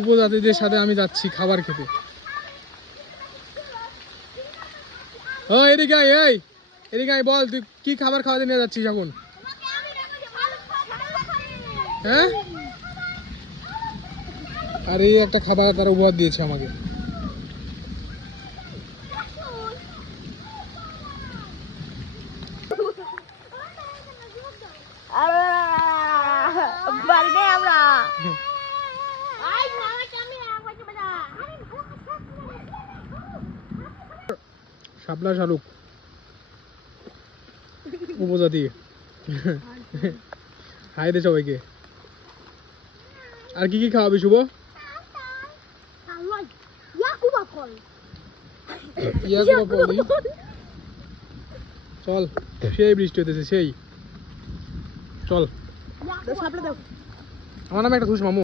উপজাতিদের সাথে আমি যাচ্ছি খাবার খেতে। ও এদিকে আয়, এদিকে আয়, বল তুই কি খাবার খাওয়াতে নিয়ে যাচ্ছিস এখন? হ্যাঁ, আর এই একটা খাবার তারা উপহার দিয়েছে আমাকে। শাপলা শালুক উপজাতি। হাই দে সবাইকে। আর কি কি খাওয়াবি শুভ? চল, সেই বৃষ্টি হতেছে, সেই চল। আমার নামে একটা খুশ মামু।